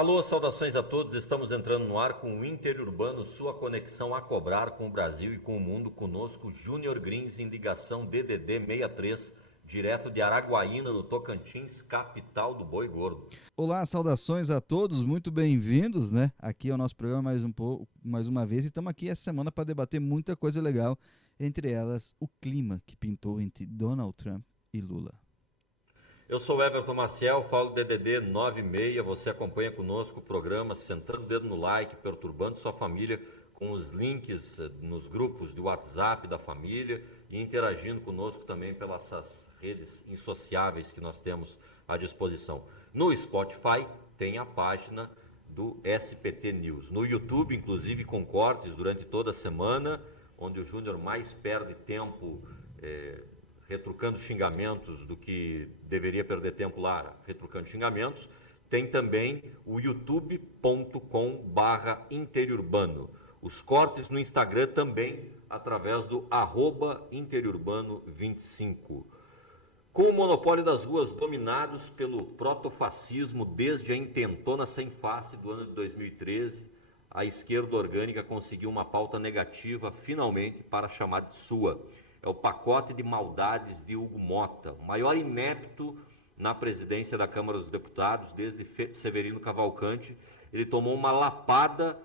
Alô, saudações a todos. Estamos entrando no ar com o Interurbano, sua conexão a cobrar com o Brasil e com o mundo. Conosco, Júnior Grins em ligação DDD 63, direto de Araguaína, do Tocantins, capital do boi gordo. Olá, saudações a todos, muito bem-vindos, né? Aqui é o nosso programa mais uma vez e estamos aqui essa semana para debater muita coisa legal, entre elas o clima que pintou entre Donald Trump e Lula. Eu sou o Everton Maciel, falo DDD 96. Você acompanha conosco o programa, sentando o dedo no like, perturbando sua família com os links nos grupos de WhatsApp da família e interagindo conosco também pelas redes insociáveis que nós temos à disposição. No Spotify tem a página do SPT News. No YouTube, inclusive, com cortes durante toda a semana, onde o Júnior mais perde tempo retrucando xingamentos do que deveria perder tempo lá retrucando xingamentos. Tem também o youtube.com/interiurbano. Os cortes no Instagram também através do @interiurbano25. Com o monopólio das ruas dominados pelo protofascismo desde a intentona sem face do ano de 2013, a esquerda orgânica conseguiu uma pauta negativa, finalmente, para chamar de sua. É o pacote de maldades de Hugo Mota, o maior inepto na presidência da Câmara dos Deputados, desde Severino Cavalcante. Ele tomou uma lapada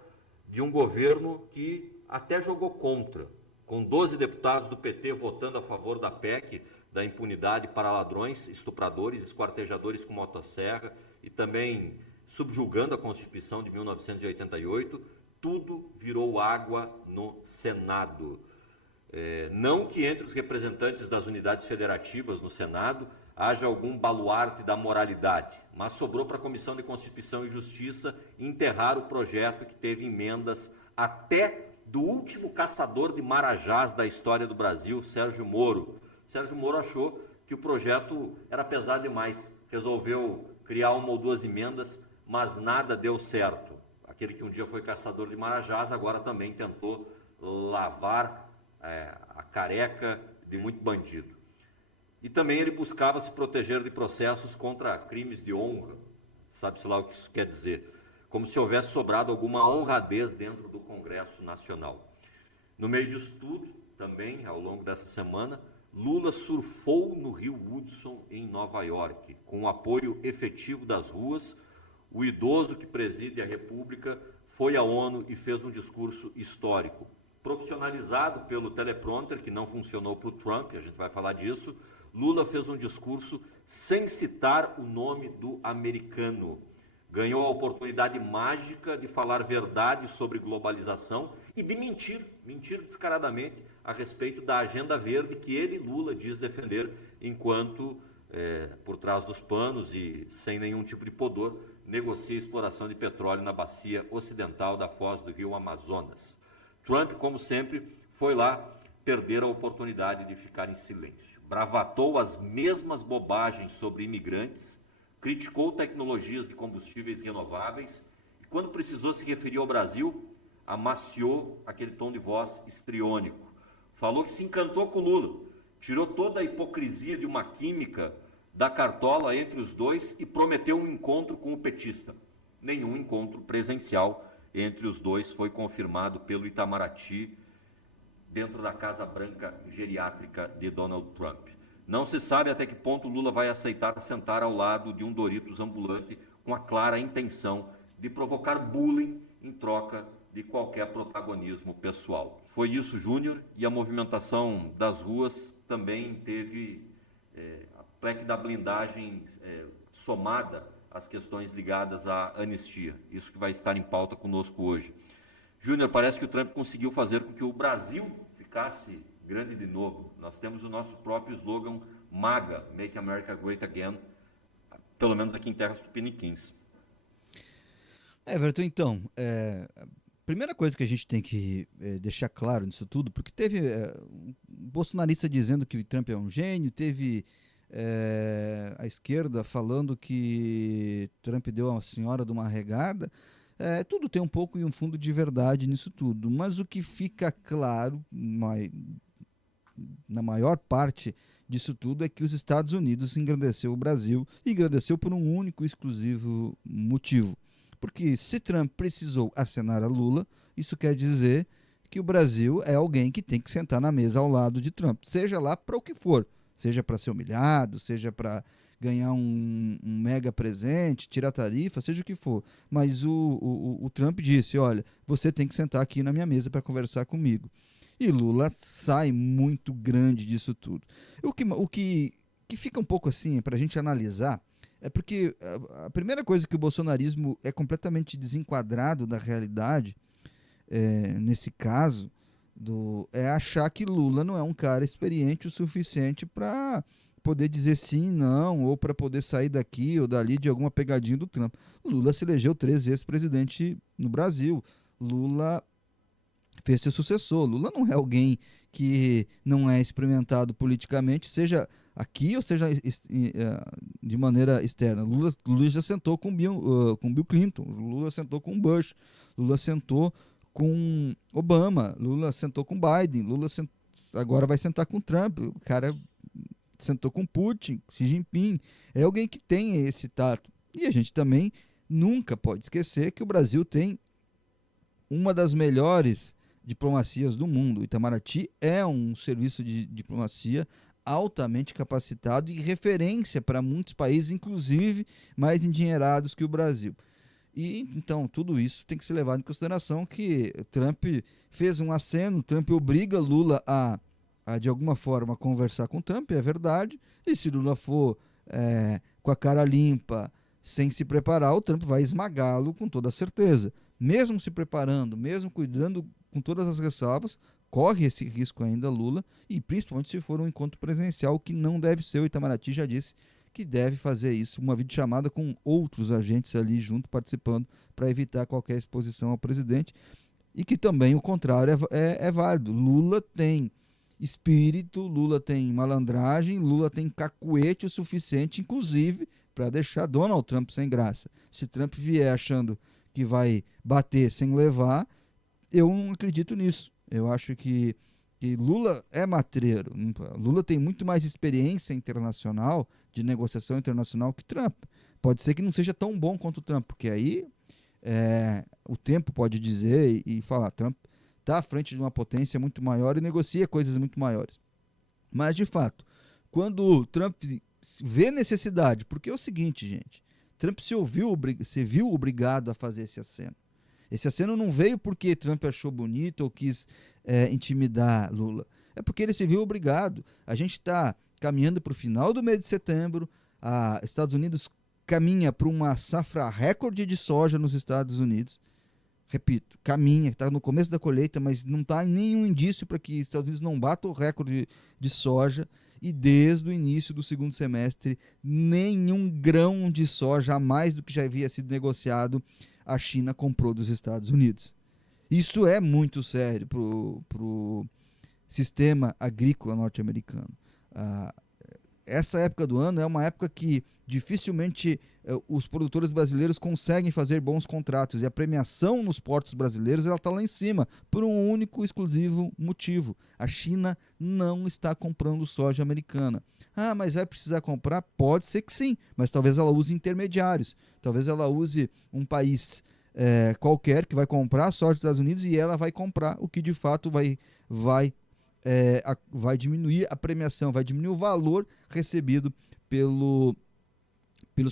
de um governo que até jogou contra, com 12 deputados do PT votando a favor da PEC, da impunidade para ladrões, estupradores, esquartejadores com motosserra e também subjugando a Constituição de 1988, tudo virou água no Senado. Não que entre os representantes das unidades federativas no Senado haja algum baluarte da moralidade, mas sobrou para a Comissão de Constituição e Justiça enterrar o projeto que teve emendas até do último caçador de marajás da história do Brasil, Sérgio Moro. Sérgio Moro achou que o projeto era pesado demais, resolveu criar uma ou duas emendas, mas nada deu certo. Aquele que um dia foi caçador de marajás, agora também tentou lavar a careca de muito bandido. E também ele buscava se proteger de processos contra crimes de honra, sabe-se lá o que isso quer dizer, como se houvesse sobrado alguma honradez dentro do Congresso Nacional. No meio disso tudo, também, ao longo dessa semana, Lula surfou no rio Hudson, em Nova York, com o apoio efetivo das ruas. O idoso que preside a República foi à ONU e fez um discurso histórico. Profissionalizado pelo teleprompter, que não funcionou para o Trump, a gente vai falar disso, Lula fez um discurso sem citar o nome do americano. Ganhou a oportunidade mágica de falar verdade sobre globalização e de mentir descaradamente a respeito da agenda verde que ele, Lula, diz defender, enquanto, por trás dos panos e sem nenhum tipo de pudor, negocia a exploração de petróleo na bacia ocidental da foz do rio Amazonas. Trump, como sempre, foi lá perder a oportunidade de ficar em silêncio. Bravatou as mesmas bobagens sobre imigrantes, criticou tecnologias de combustíveis renováveis e, quando precisou se referir ao Brasil, amaciou aquele tom de voz histriônico. Falou que se encantou com o Lula, tirou toda a hipocrisia de uma química da cartola entre os dois e prometeu um encontro com o petista. Nenhum encontro presencial entre os dois foi confirmado pelo Itamaraty, dentro da Casa Branca geriátrica de Donald Trump. Não se sabe até que ponto Lula vai aceitar sentar ao lado de um Doritos ambulante com a clara intenção de provocar bullying em troca de qualquer protagonismo pessoal. Foi isso, Júnior, e a movimentação das ruas também teve a PEC da blindagem somada às questões ligadas à anistia. Isso que vai estar em pauta conosco hoje. Júnior, parece que o Trump conseguiu fazer com que o Brasil ficasse grande de novo. Nós temos o nosso próprio slogan MAGA, Make America Great Again, pelo menos aqui em terras tupiniquins. Everton, então, primeira coisa que a gente tem que deixar claro nisso tudo, porque teve um bolsonarista dizendo que o Trump é um gênio, teve a esquerda falando que Trump deu a senhora de uma regada. Tudo tem um pouco e um fundo de verdade nisso tudo, mas o que fica claro, na maior parte disso tudo, é que os Estados Unidos engrandeceu o Brasil, e engrandeceu por um único e exclusivo motivo, Porque se Trump precisou acenar a Lula, isso quer dizer que o Brasil é alguém que tem que sentar na mesa ao lado de Trump, seja lá para o que for, seja para ser humilhado, seja para ganhar um mega presente, tirar tarifa, seja o que for. Mas o Trump disse, olha, você tem que sentar aqui na minha mesa para conversar comigo. E Lula sai muito grande disso tudo. O que fica um pouco assim, para a gente analisar, é porque a primeira coisa que o bolsonarismo é completamente desenquadrado da realidade, nesse caso, é achar que Lula não é um cara experiente o suficiente para poder dizer sim, não, ou para poder sair daqui ou dali de alguma pegadinha do Trump. Lula se elegeu 3 vezes presidente no Brasil. Lula fez seu sucessor. Lula não é alguém que não é experimentado politicamente, seja aqui ou seja de maneira externa. Lula já sentou com Bill Clinton, Lula sentou com Bush, Lula sentou com Obama, Lula sentou com Biden, agora vai sentar com Trump, o cara sentou com Putin, Xi Jinping. É alguém que tem esse tato. E a gente também nunca pode esquecer que o Brasil tem uma das melhores diplomacias do mundo. O Itamaraty é um serviço de diplomacia altamente capacitado e referência para muitos países, inclusive mais endinheirados que o Brasil. E então tudo isso tem que ser levado em consideração, que Trump fez um aceno, Trump obriga Lula a de alguma forma conversar com Trump, é verdade, e se Lula for com a cara limpa, sem se preparar, o Trump vai esmagá-lo com toda certeza. Mesmo se preparando, mesmo cuidando com todas as ressalvas, corre esse risco ainda Lula, e principalmente se for um encontro presencial, que não deve ser. O Itamaraty já disse que deve fazer isso, uma videochamada com outros agentes ali junto, participando, para evitar qualquer exposição ao presidente, e que também o contrário é válido. Lula tem espírito, Lula tem malandragem, Lula tem cacuete o suficiente, inclusive, para deixar Donald Trump sem graça. Se Trump vier achando que vai bater sem levar, eu não acredito nisso. Eu acho que Lula é matreiro. Lula tem muito mais experiência internacional, de negociação internacional, que Trump. Pode ser que não seja tão bom quanto o Trump, porque aí o tempo pode dizer e falar, Trump está à frente de uma potência muito maior e negocia coisas muito maiores. Mas, de fato, quando o Trump vê necessidade, porque é o seguinte, gente, Trump se viu obrigado a fazer esse aceno. Esse aceno não veio porque Trump achou bonito ou quis intimidar Lula. É porque ele se viu obrigado. A gente está caminhando para o final do mês de setembro, Estados Unidos caminha para uma safra recorde de soja nos Estados Unidos. Repito, caminha, está no começo da colheita, mas não está nenhum indício para que os Estados Unidos não batam o recorde de soja. E desde o início do segundo semestre, nenhum grão de soja, a mais do que já havia sido negociado, a China comprou dos Estados Unidos. Isso é muito sério para o sistema agrícola norte-americano. Essa época do ano é uma época que dificilmente os produtores brasileiros conseguem fazer bons contratos, e a premiação nos portos brasileiros está lá em cima, por um único e exclusivo motivo: a China não está comprando soja americana. Mas vai precisar comprar? Pode ser que sim, mas talvez ela use intermediários, talvez ela use um país qualquer que vai comprar a soja dos Estados Unidos, e ela vai comprar o que de fato vai diminuir a premiação, vai diminuir o valor recebido pelos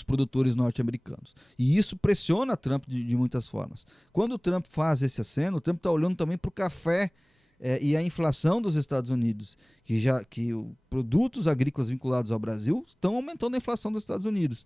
produtores norte-americanos. E isso pressiona Trump de muitas formas. Quando o Trump faz esse aceno, o Trump está olhando também para o café e a inflação dos Estados Unidos, que produtos agrícolas vinculados ao Brasil estão aumentando a inflação dos Estados Unidos.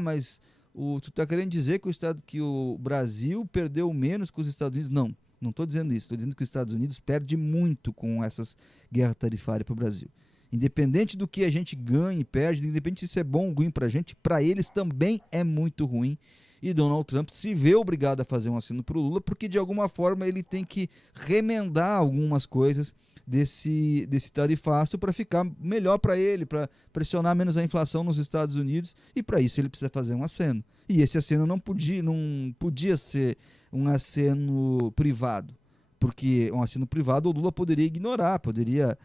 Mas tu está querendo dizer que o Brasil perdeu menos que os Estados Unidos? Não estou dizendo isso. Estou dizendo que os Estados Unidos perde muito com essas guerras tarifárias para o Brasil. Independente do que a gente ganha e perde, independente se isso é bom ou ruim para a gente, para eles também é muito ruim. E Donald Trump se vê obrigado a fazer um aceno para o Lula, porque de alguma forma ele tem que remendar algumas coisas desse tarifaço para ficar melhor para ele, para pressionar menos a inflação nos Estados Unidos, e para isso ele precisa fazer um aceno. E esse aceno não podia ser um aceno privado, porque um aceno privado o Lula poderia ignorar, poderia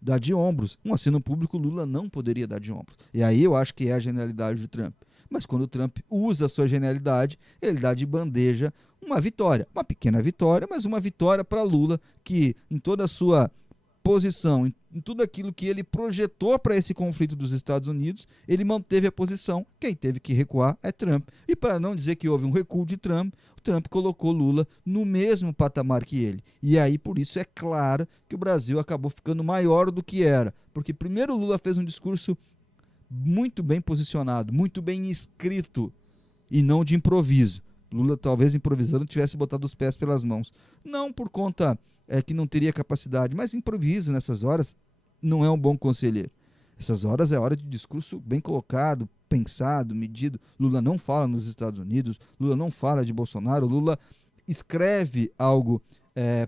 dar de ombros. Um aceno público Lula não poderia dar de ombros. E aí eu acho que é a genialidade do Trump. mas quando o Trump usa a sua genialidade, ele dá de bandeja uma vitória. Uma pequena vitória, mas uma vitória para Lula, que em toda a sua posição, em tudo aquilo que ele projetou para esse conflito dos Estados Unidos, ele manteve a posição. Quem teve que recuar é Trump. E para não dizer que houve um recuo de Trump, o Trump colocou Lula no mesmo patamar que ele. E aí, por isso, é claro que o Brasil acabou ficando maior do que era. Porque primeiro Lula fez um discurso muito bem posicionado, muito bem escrito, e não de improviso. Lula, talvez improvisando, tivesse botado os pés pelas mãos. Não por conta que não teria capacidade, mas improviso nessas horas não é um bom conselheiro. Essas horas é hora de discurso bem colocado, pensado, medido. Lula não fala nos Estados Unidos, Lula não fala de Bolsonaro, Lula escreve algo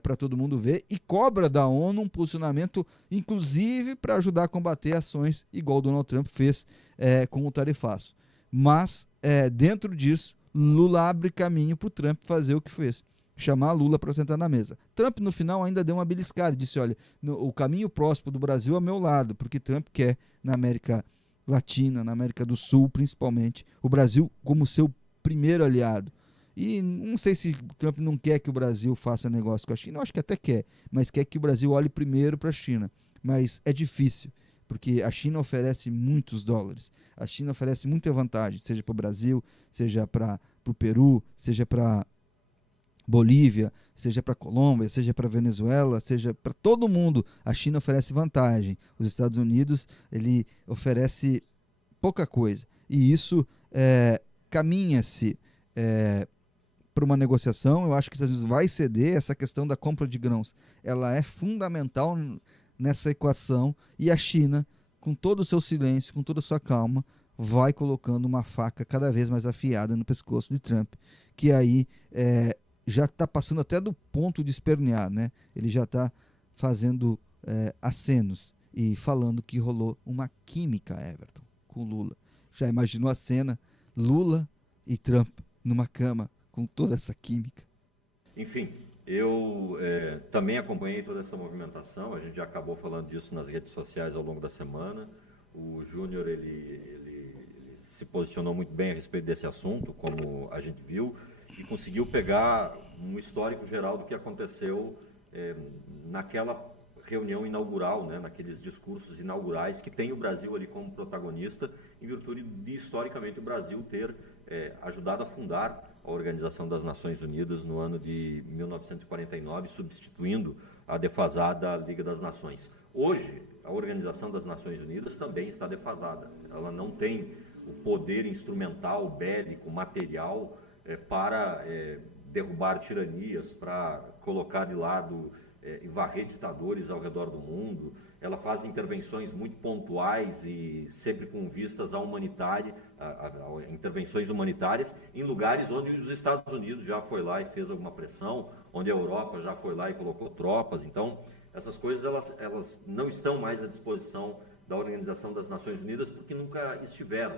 para todo mundo ver e cobra da ONU um posicionamento, inclusive para ajudar a combater ações igual o Donald Trump fez com o tarifaço. Mas, dentro disso, Lula abre caminho para o Trump fazer o que fez, chamar Lula para sentar na mesa. Trump, no final, ainda deu uma beliscada, disse, olha, o caminho próximo do Brasil é ao meu lado, porque Trump quer, na América Latina, na América do Sul, principalmente, o Brasil como seu primeiro aliado. E não sei se Trump não quer que o Brasil faça negócio com a China, eu acho que até quer, mas quer que o Brasil olhe primeiro para a China. Mas é difícil, porque a China oferece muitos dólares, a China oferece muita vantagem, seja para o Brasil, seja para o Peru, seja para Bolívia, seja para Colômbia, seja para Venezuela, seja para todo mundo. A China oferece vantagem. Os Estados Unidos, ele oferece pouca coisa. E isso caminha-se para uma negociação. Eu acho que os Estados Unidos vai ceder. Essa questão da compra de grãos, ela é fundamental nessa equação. E a China, com todo o seu silêncio, com toda a sua calma, vai colocando uma faca cada vez mais afiada no pescoço de Trump, que aí já está passando até do ponto de espernear, né? Ele já está fazendo acenos e falando que rolou uma química, Everton, com Lula. Já imaginou a cena? Lula e Trump numa cama com toda essa química? Enfim, eu também acompanhei toda essa movimentação, a gente já acabou falando disso nas redes sociais ao longo da semana. O Júnior, ele se posicionou muito bem a respeito desse assunto, como a gente viu, e conseguiu pegar um histórico geral do que aconteceu naquela reunião inaugural, né, naqueles discursos inaugurais que tem o Brasil ali como protagonista, em virtude de, historicamente, o Brasil ter ajudado a fundar a Organização das Nações Unidas no ano de 1949, substituindo a defasada Liga das Nações. Hoje, a Organização das Nações Unidas também está defasada. Ela não tem o poder instrumental, bélico, material para derrubar tiranias, para colocar de lado e varrer ditadores ao redor do mundo. Ela faz intervenções muito pontuais e sempre com vistas à humanitária, a intervenções humanitárias em lugares onde os Estados Unidos já foi lá e fez alguma pressão, onde a Europa já foi lá e colocou tropas. Então, essas coisas elas não estão mais à disposição da Organização das Nações Unidas porque nunca estiveram.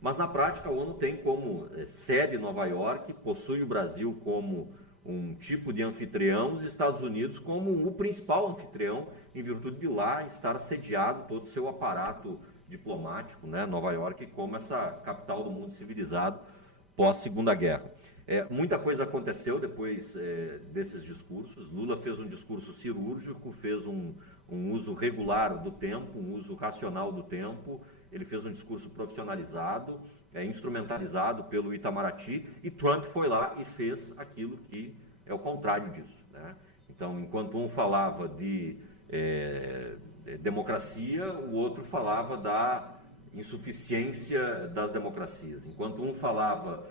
Mas na prática a ONU tem como sede Nova York, possui o Brasil como um tipo de anfitrião, os Estados Unidos como o principal anfitrião, em virtude de lá estar sediado todo o seu aparato diplomático, né? Nova York como essa capital do mundo civilizado pós-Segunda Guerra. Muita coisa aconteceu depois desses discursos. Lula fez um discurso cirúrgico, fez um uso regular do tempo, um uso racional do tempo. Ele fez um discurso profissionalizado, instrumentalizado pelo Itamaraty, e Trump foi lá e fez aquilo que é o contrário disso, né? Então, enquanto um falava de democracia, o outro falava da insuficiência das democracias. Enquanto um falava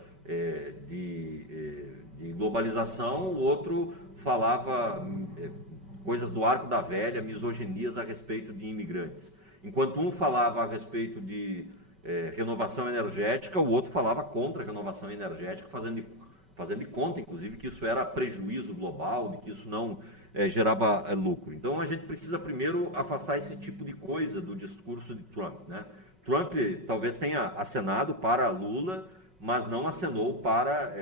de globalização, o outro falava coisas do arco da velha, misoginias a respeito de imigrantes. Enquanto um falava a respeito de renovação energética, o outro falava contra a renovação energética, fazendo de conta, inclusive, que isso era prejuízo global, de que isso não gerava lucro. Então, a gente precisa primeiro afastar esse tipo de coisa do discurso de Trump, né? Trump talvez tenha acenado para Lula, mas não acenou para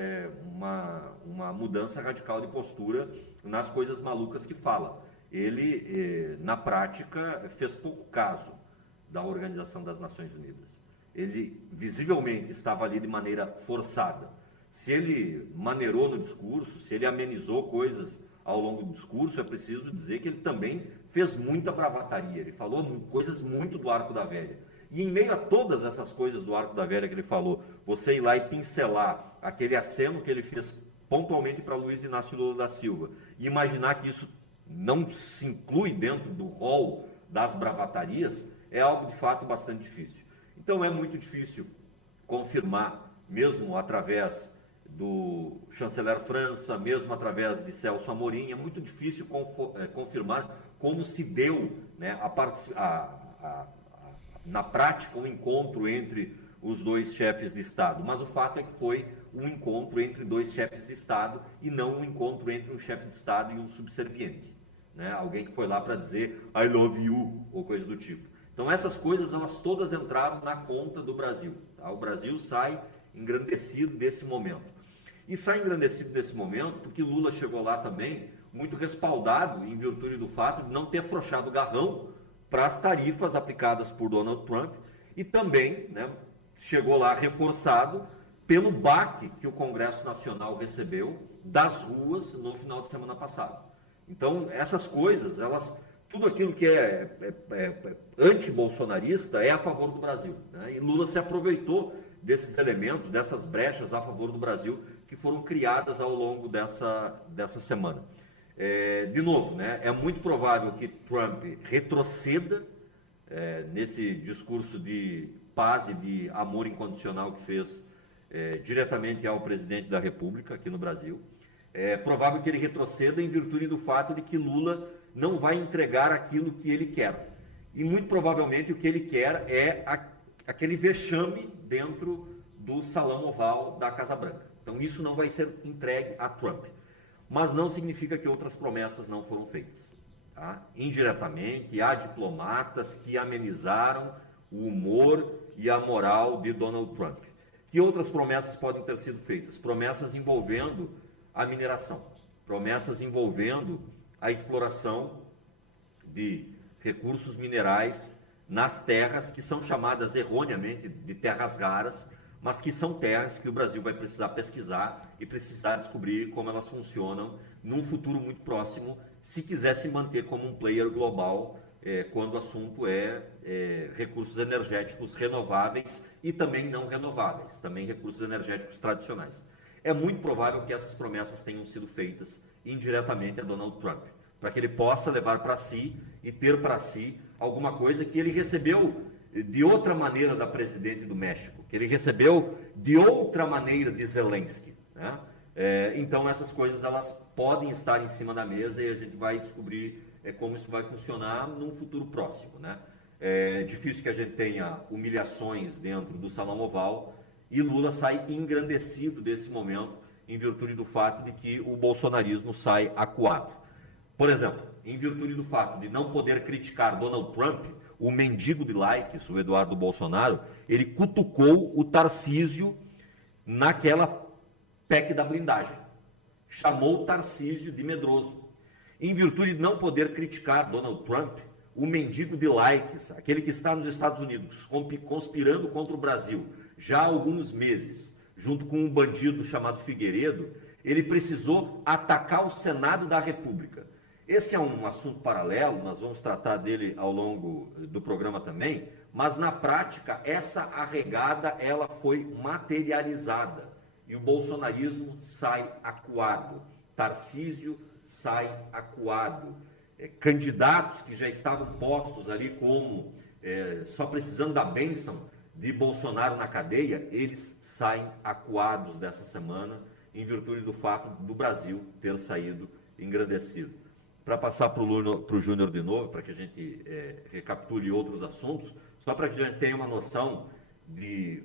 uma mudança radical de postura nas coisas malucas que fala. Ele, na prática, fez pouco caso da Organização das Nações Unidas. ele visivelmente estava ali de maneira forçada. Se ele maneirou no discurso, se ele amenizou coisas ao longo do discurso, é preciso dizer que ele também fez muita bravataria, ele falou coisas muito do Arco da Velha. E em meio a todas essas coisas do Arco da Velha que ele falou, você ir lá e pincelar aquele aceno que ele fez pontualmente para Luiz Inácio Lula da Silva, e imaginar que isso não se inclui dentro do rol das bravatarias, é algo de fato bastante difícil. Então é muito difícil confirmar, mesmo através do chanceler França, mesmo através de Celso Amorim, é muito difícil confirmar como se deu, né, na prática, o encontro entre os dois chefes de Estado. Mas o fato é que foi um encontro entre dois chefes de Estado e não um encontro entre um chefe de Estado e um subserviente, né? Alguém que foi lá para dizer I love you ou coisa do tipo. Então essas coisas, elas todas entraram na conta do Brasil, tá? O Brasil sai engrandecido desse momento. E sai engrandecido desse momento porque Lula chegou lá também muito respaldado em virtude do fato de não ter afrouxado o garrão para as tarifas aplicadas por Donald Trump e também, né, chegou lá reforçado pelo baque que o Congresso Nacional recebeu das ruas no final de semana passado. Então, essas coisas, tudo aquilo que é anti-bolsonarista é a favor do Brasil, né? E Lula se aproveitou desses elementos, dessas brechas a favor do Brasil que foram criadas ao longo dessa semana. De novo, né, é muito provável que Trump retroceda nesse discurso de paz e de amor incondicional que fez diretamente ao presidente da República aqui no Brasil. É provável que ele retroceda em virtude do fato de que Lula não vai entregar aquilo que ele quer. E muito provavelmente o que ele quer é aquele vexame dentro do salão oval da Casa Branca. Então isso não vai ser entregue a Trump. Mas não significa que outras promessas não foram feitas. Tá? Indiretamente, há diplomatas que amenizaram o humor e a moral de Donald Trump. Que outras promessas podem ter sido feitas? Promessas envolvendo a mineração, promessas envolvendo a exploração de recursos minerais nas terras que são chamadas erroneamente de terras raras, mas que são terras que o Brasil vai precisar pesquisar e precisar descobrir como elas funcionam num futuro muito próximo, se quiser se manter como um player global, quando o assunto é recursos energéticos renováveis e também não renováveis, também recursos energéticos tradicionais. É muito provável que essas promessas tenham sido feitas indiretamente a Donald Trump, para que ele possa levar para si e ter para si alguma coisa que ele recebeu de outra maneira da presidente do México, que ele recebeu de outra maneira de Zelensky, né? Então essas coisas elas podem estar em cima da mesa e a gente vai descobrir como isso vai funcionar num futuro próximo, né? É difícil que a gente tenha humilhações dentro do Salão Oval e Lula sai engrandecido desse momento em virtude do fato de que o bolsonarismo sai acuado. Por exemplo, em virtude do fato de não poder criticar Donald Trump, o mendigo de likes, o Eduardo Bolsonaro, ele cutucou o Tarcísio naquela PEC da blindagem. Chamou o Tarcísio de medroso. Em virtude de não poder criticar Donald Trump, o mendigo de likes, aquele que está nos Estados Unidos conspirando contra o Brasil já há alguns meses, junto com um bandido chamado Figueiredo, ele precisou atacar o Senado da República. Esse é um assunto paralelo, nós vamos tratar dele ao longo do programa também, mas na prática essa arregada ela foi materializada e o bolsonarismo sai acuado, Tarcísio sai acuado, candidatos que já estavam postos ali como só precisando da bênção de Bolsonaro na cadeia, eles saem acuados dessa semana em virtude do fato do Brasil ter saído engrandecido. Para passar para o Júnior de novo, para que a gente recapitule outros assuntos, só para que a gente tenha uma noção de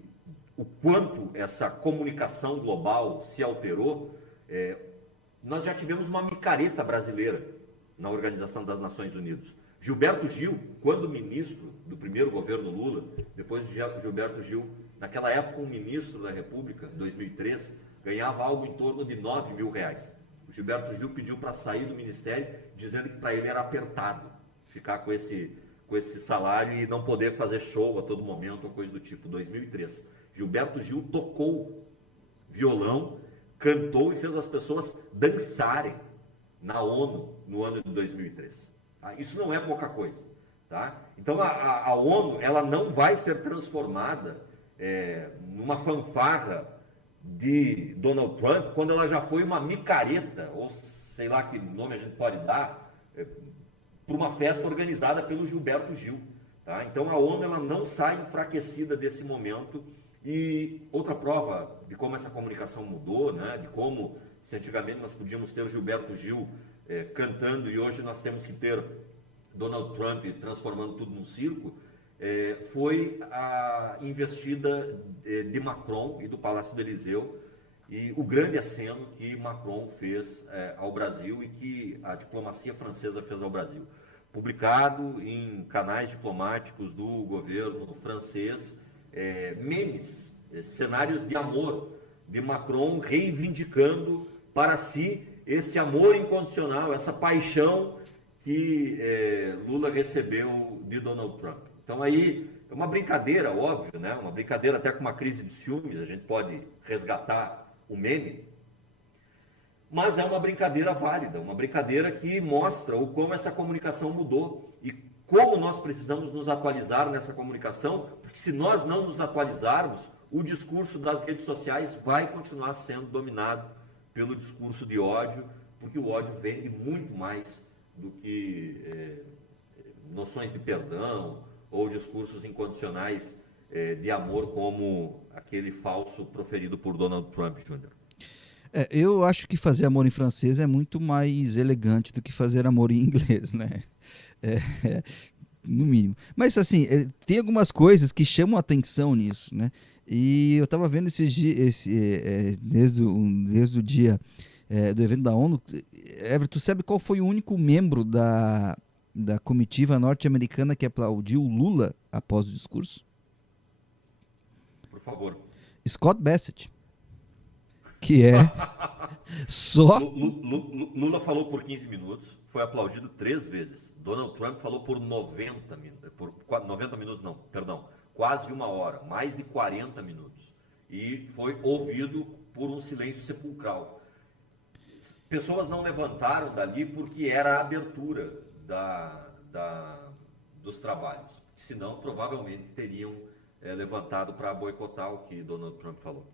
o quanto essa comunicação global se alterou, nós já tivemos uma micareta brasileira na Organização das Nações Unidas. Gilberto Gil, quando ministro do primeiro governo Lula, depois de Gilberto Gil, naquela época um ministro da República, em 2003, ganhava algo em torno de R$9 mil. O Gilberto Gil pediu para sair do ministério, dizendo que para ele era apertado ficar com com esse salário e não poder fazer show a todo momento, ou coisa do tipo. 2003. Gilberto Gil tocou violão, cantou e fez as pessoas dançarem na ONU no ano de 2003. Tá? Isso não é pouca coisa. Tá? Então a ONU ela não vai ser transformada numa fanfarra de Donald Trump quando ela já foi uma micareta, ou sei lá que nome a gente pode dar, para uma festa organizada pelo Gilberto Gil. Tá? Então a ONU ela não sai enfraquecida desse momento. E outra prova de como essa comunicação mudou, né? De como, se antigamente nós podíamos ter o Gilberto Gil cantando e hoje nós temos que ter Donald Trump transformando tudo num circo, foi a investida de Macron e do Palácio do Elyseu e o grande aceno que Macron fez ao Brasil e que a diplomacia francesa fez ao Brasil. Publicado em canais diplomáticos do governo francês, memes, cenários de amor de Macron reivindicando para si esse amor incondicional, essa paixão que Lula recebeu de Donald Trump. Então aí é uma brincadeira, óbvio, né? Uma brincadeira até com uma crise de ciúmes, a gente pode resgatar o meme, mas é uma brincadeira válida, uma brincadeira que mostra o como essa comunicação mudou e como nós precisamos nos atualizar nessa comunicação, porque se nós não nos atualizarmos, o discurso das redes sociais vai continuar sendo dominado pelo discurso de ódio, porque o ódio vende muito mais do que noções de perdão ou discursos incondicionais de amor como aquele falso proferido por Donald Trump Jr. Eu acho que fazer amor em francês é muito mais elegante do que fazer amor em inglês, né? No mínimo. Mas assim, tem algumas coisas que chamam a atenção nisso, né? E eu estava vendo desde o dia do evento da ONU. Everton, sabe qual foi o único membro da comitiva norte-americana que aplaudiu Lula após o discurso? Por favor. Scott Bassett. Que é só... Lula falou por 15 minutos, foi aplaudido 3 vezes. Donald Trump falou por 90 minutos, não, perdão, quase 1 hora, mais de 40 minutos. E foi ouvido por um silêncio sepulcral. Pessoas não levantaram dali porque era a abertura dos trabalhos. Senão, provavelmente, teriam levantado para boicotar o que Donald Trump falou.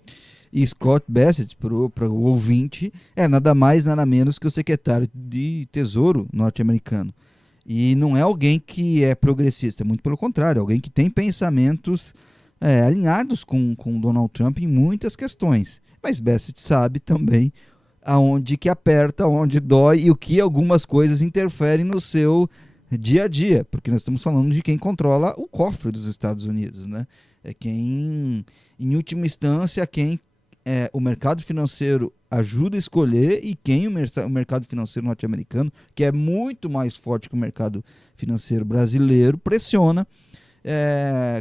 E Scott Bassett, para o ouvinte, é nada mais, nada menos que o secretário de Tesouro norte-americano. E não é alguém que é progressista, muito pelo contrário, é alguém que tem pensamentos alinhados com Donald Trump em muitas questões. Mas Bassett sabe também aonde que aperta, onde dói e o que algumas coisas interferem no seu dia a dia, porque nós estamos falando de quem controla o cofre dos Estados Unidos, né? É quem, em última instância, o mercado financeiro ajuda a escolher e quem o mercado financeiro norte-americano, que é muito mais forte que o mercado financeiro brasileiro, pressiona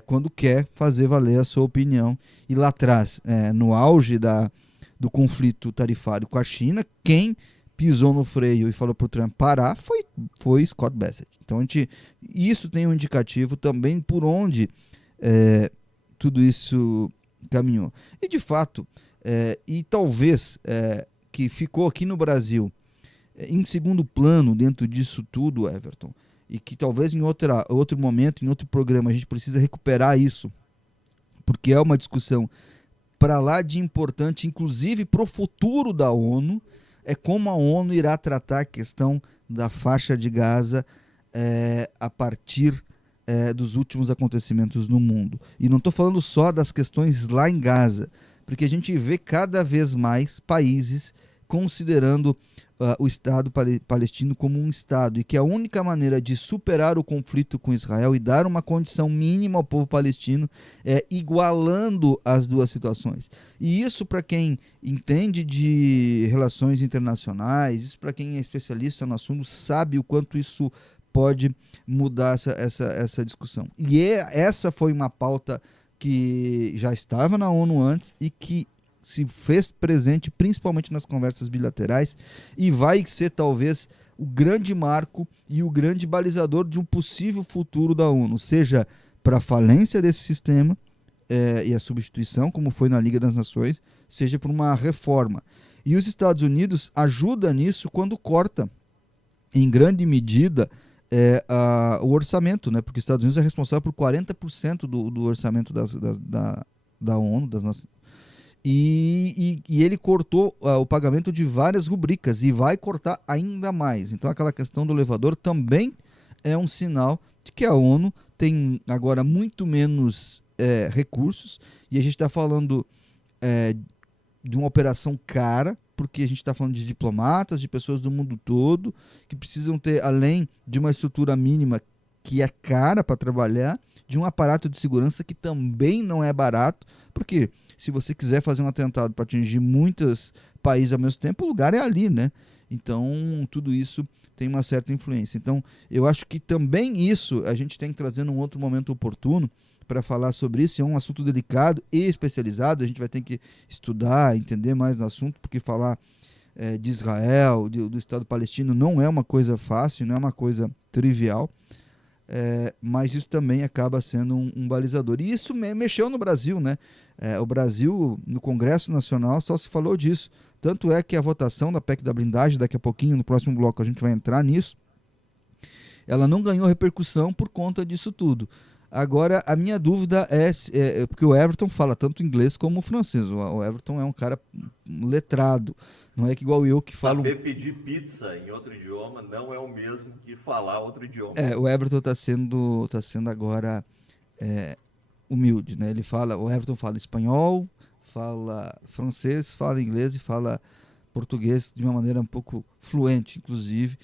quando quer fazer valer a sua opinião. E lá atrás, no auge do conflito tarifário com a China, quem pisou no freio e falou para o Trump parar foi Scott Bassett. Então isso tem um indicativo também por onde tudo isso caminhou. E de fato, e talvez que ficou aqui no Brasil em segundo plano dentro disso tudo, Everton, e que talvez em outro momento, em outro programa, a gente precisa recuperar isso, porque é uma discussão para lá de importante, inclusive para o futuro da ONU, é como a ONU irá tratar a questão da faixa de Gaza a partir dos últimos acontecimentos no mundo. E não estou falando só das questões lá em Gaza, porque a gente vê cada vez mais países considerando o Estado palestino como um Estado, e que a única maneira de superar o conflito com Israel e dar uma condição mínima ao povo palestino é igualando as duas situações. E isso, para quem entende de relações internacionais, isso para quem é especialista no assunto, sabe o quanto isso pode mudar essa discussão. E essa foi uma pauta que já estava na ONU antes e que se fez presente principalmente nas conversas bilaterais e vai ser talvez o grande marco e o grande balizador de um possível futuro da ONU, seja para a falência desse sistema e a substituição, como foi na Liga das Nações, seja por uma reforma. E os Estados Unidos ajudam nisso quando corta, em grande medida, o orçamento, né? Porque os Estados Unidos é responsável por 40% do orçamento da ONU, das Nações. E ele cortou o pagamento de várias rubricas e vai cortar ainda mais. Então, aquela questão do elevador também é um sinal de que a ONU tem agora muito menos recursos, e a gente está falando de uma operação cara, porque a gente está falando de diplomatas, de pessoas do mundo todo, que precisam ter, além de uma estrutura mínima que é cara para trabalhar, de um aparato de segurança que também não é barato, porque se você quiser fazer um atentado para atingir muitos países ao mesmo tempo, o lugar é ali, né? Então, tudo isso tem uma certa influência. Então, eu acho que também isso a gente tem que trazer num outro momento oportuno para falar sobre isso. É um assunto delicado e especializado, a gente vai ter que estudar, entender mais no assunto, porque falar de Israel, do Estado palestino, não é uma coisa fácil, não é uma coisa trivial. Mas isso também acaba sendo um balizador. E isso mexeu no Brasil, né? O Brasil, no Congresso Nacional, só se falou disso. Tanto é que a votação da PEC da blindagem, daqui a pouquinho, no próximo bloco, a gente vai entrar nisso, ela não ganhou repercussão por conta disso tudo. Agora, a minha dúvida porque o Everton fala tanto inglês como francês. O Everton é um cara letrado. Não é que igual eu que falo... Saber pedir pizza em outro idioma não é o mesmo que falar outro idioma. O Everton está sendo agora humilde, né? O Everton fala espanhol, fala francês, fala inglês e fala português de uma maneira um pouco fluente, inclusive.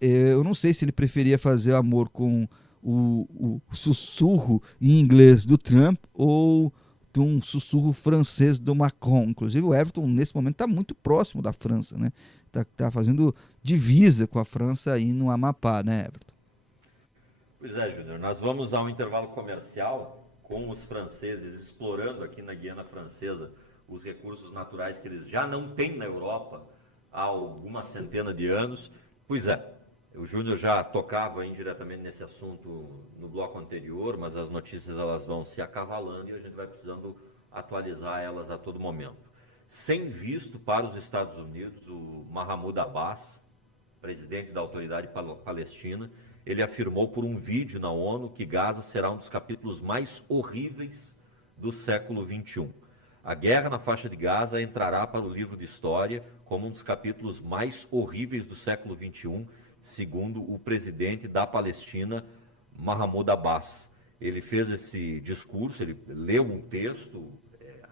Eu não sei se ele preferia fazer amor com o sussurro em inglês do Trump ou de um sussurro francês do Macron. Inclusive o Everton nesse momento está muito próximo da França, né? Tá fazendo divisa com a França aí no Amapá, né, Everton? Pois é, Júnior, nós vamos a um intervalo comercial com os franceses explorando aqui na Guiana Francesa os recursos naturais que eles já não têm na Europa há alguma centena de anos. Pois é, o Júnior já tocava indiretamente nesse assunto no bloco anterior, mas as notícias elas vão se acavalando e a gente vai precisando atualizar elas a todo momento. Sem visto para os Estados Unidos, o Mahmoud Abbas, presidente da Autoridade Palestina, ele afirmou por um vídeo na ONU que Gaza será um dos capítulos mais horríveis do século XXI. A guerra na faixa de Gaza entrará para o livro de história como um dos capítulos mais horríveis do século XXI, segundo o presidente da Palestina, Mahmoud Abbas. Ele fez esse discurso, ele leu um texto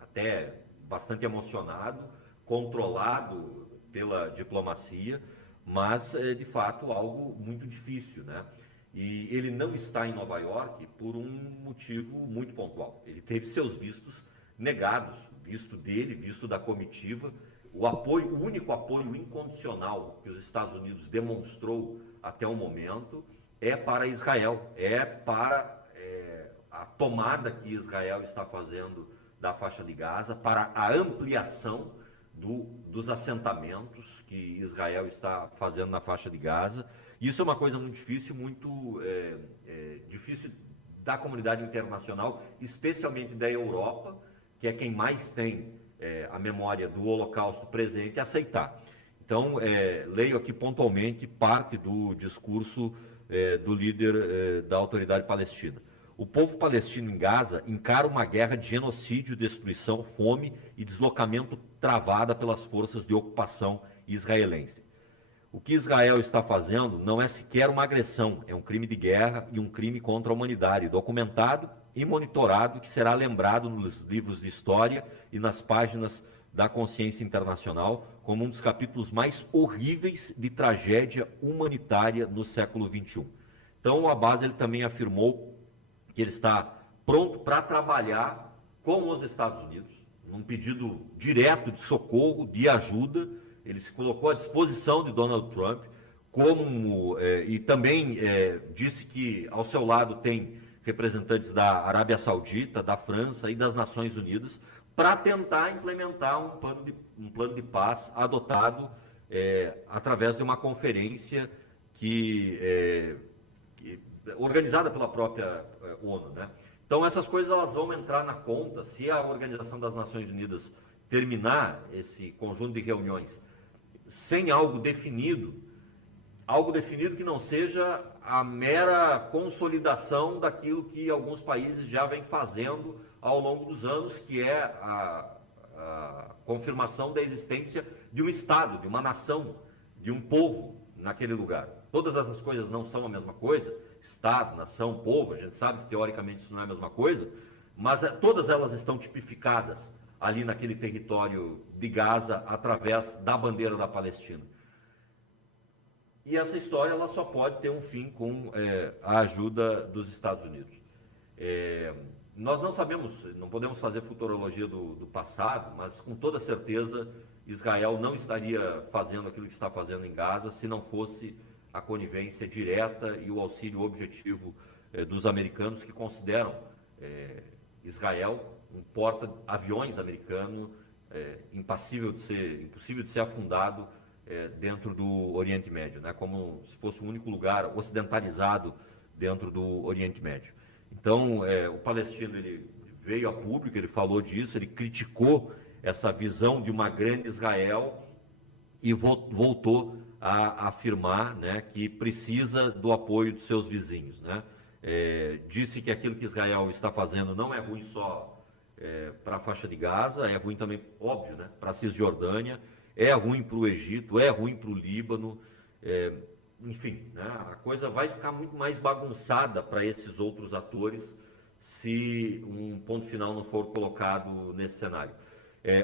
até bastante emocionado, controlado pela diplomacia, mas de fato algo muito difícil, né? E ele não está em Nova York por um motivo muito pontual. Ele teve seus vistos negados, visto dele, visto da comitiva. O único apoio incondicional que os Estados Unidos demonstrou até o momento é para Israel, para a tomada que Israel está fazendo da faixa de Gaza, para a ampliação dos assentamentos que Israel está fazendo na faixa de Gaza. Isso é uma coisa muito difícil, difícil da comunidade internacional, especialmente da Europa, que é quem mais tem a memória do Holocausto presente, aceitar. Então, leio aqui pontualmente parte do discurso do líder da Autoridade Palestina. O povo palestino em Gaza encara uma guerra de genocídio, destruição, fome e deslocamento travada pelas forças de ocupação israelense. O que Israel está fazendo não é sequer uma agressão, é um crime de guerra e um crime contra a humanidade, documentado e monitorado, que será lembrado nos livros de história e nas páginas da consciência internacional como um dos capítulos mais horríveis de tragédia humanitária no século XXI. Então, o Abbas ele também afirmou que ele está pronto para trabalhar com os Estados Unidos, num pedido direto de socorro, de ajuda. Ele se colocou à disposição de Donald Trump, e também disse que ao seu lado tem representantes da Arábia Saudita, da França e das Nações Unidas, para tentar implementar um plano de paz adotado através de uma conferência organizada pela própria ONU, né? Então essas coisas elas vão entrar na conta se a Organização das Nações Unidas terminar esse conjunto de reuniões sem algo definido que não seja a mera consolidação daquilo que alguns países já vêm fazendo ao longo dos anos, que é a confirmação da existência de um Estado, de uma nação, de um povo naquele lugar. Todas essas coisas não são a mesma coisa, Estado, nação, povo, a gente sabe que teoricamente isso não é a mesma coisa, mas todas elas estão tipificadas ali naquele território de Gaza através da bandeira da Palestina. E essa história ela só pode ter um fim com a ajuda dos Estados Unidos. Nós não sabemos, não podemos fazer futurologia do passado, mas com toda certeza Israel não estaria fazendo aquilo que está fazendo em Gaza se não fosse a conivência direta e o auxílio objetivo dos americanos, que consideram Israel um porta-aviões americano impossível de ser afundado dentro do Oriente Médio, né? Como se fosse o único lugar ocidentalizado dentro do Oriente Médio. Então, o palestino ele veio a público, ele falou disso, ele criticou essa visão de uma grande Israel e voltou a afirmar, né, que precisa do apoio dos seus vizinhos, né? Disse que aquilo que Israel está fazendo não é ruim só para a faixa de Gaza, é ruim também, óbvio, né, para a Cisjordânia, é ruim para o Egito, é ruim para o Líbano, enfim, né, a coisa vai ficar muito mais bagunçada para esses outros atores se um ponto final não for colocado nesse cenário.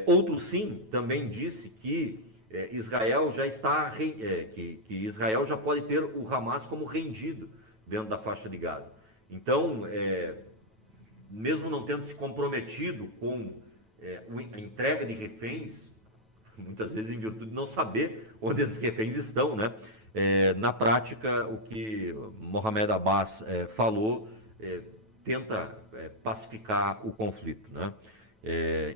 Outro sim também disse que Israel já está que Israel já pode ter o Hamas como rendido dentro da faixa de Gaza. Então, mesmo não tendo se comprometido com a entrega de reféns, muitas vezes em virtude de não saber onde esses reféns estão, né? Na prática, o que Mohamed Abbas falou tenta pacificar o conflito, né?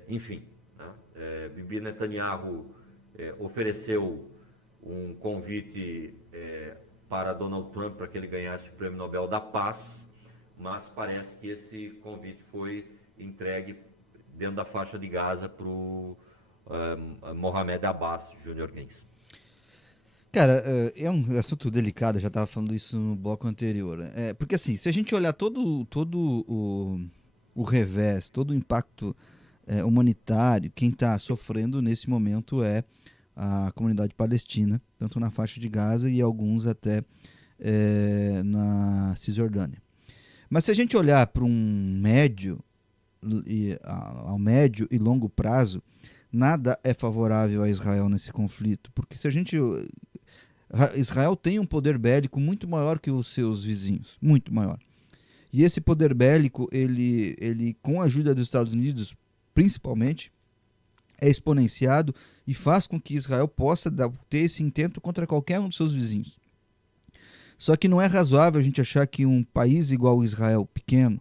Enfim, né? Bibi Netanyahu ofereceu um convite para Donald Trump para que ele ganhasse o Prêmio Nobel da Paz, mas parece que esse convite foi entregue dentro da faixa de Gaza para o Mohamed Abbas Jr. Gens. Cara, é um assunto delicado, eu já estava falando isso no bloco anterior. Porque assim, se a gente olhar todo o revés, todo o impacto humanitário, quem está sofrendo nesse momento é a comunidade palestina, tanto na faixa de Gaza e alguns até na Cisjordânia. Mas se a gente olhar para ao médio e longo prazo, nada é favorável a Israel nesse conflito, porque se a gente Israel tem um poder bélico muito maior que os seus vizinhos, muito maior. E esse poder bélico, ele com a ajuda dos Estados Unidos, principalmente, é exponenciado e faz com que Israel possa ter esse intento contra qualquer um dos seus vizinhos. Só que não é razoável a gente achar que um país igual Israel, pequeno,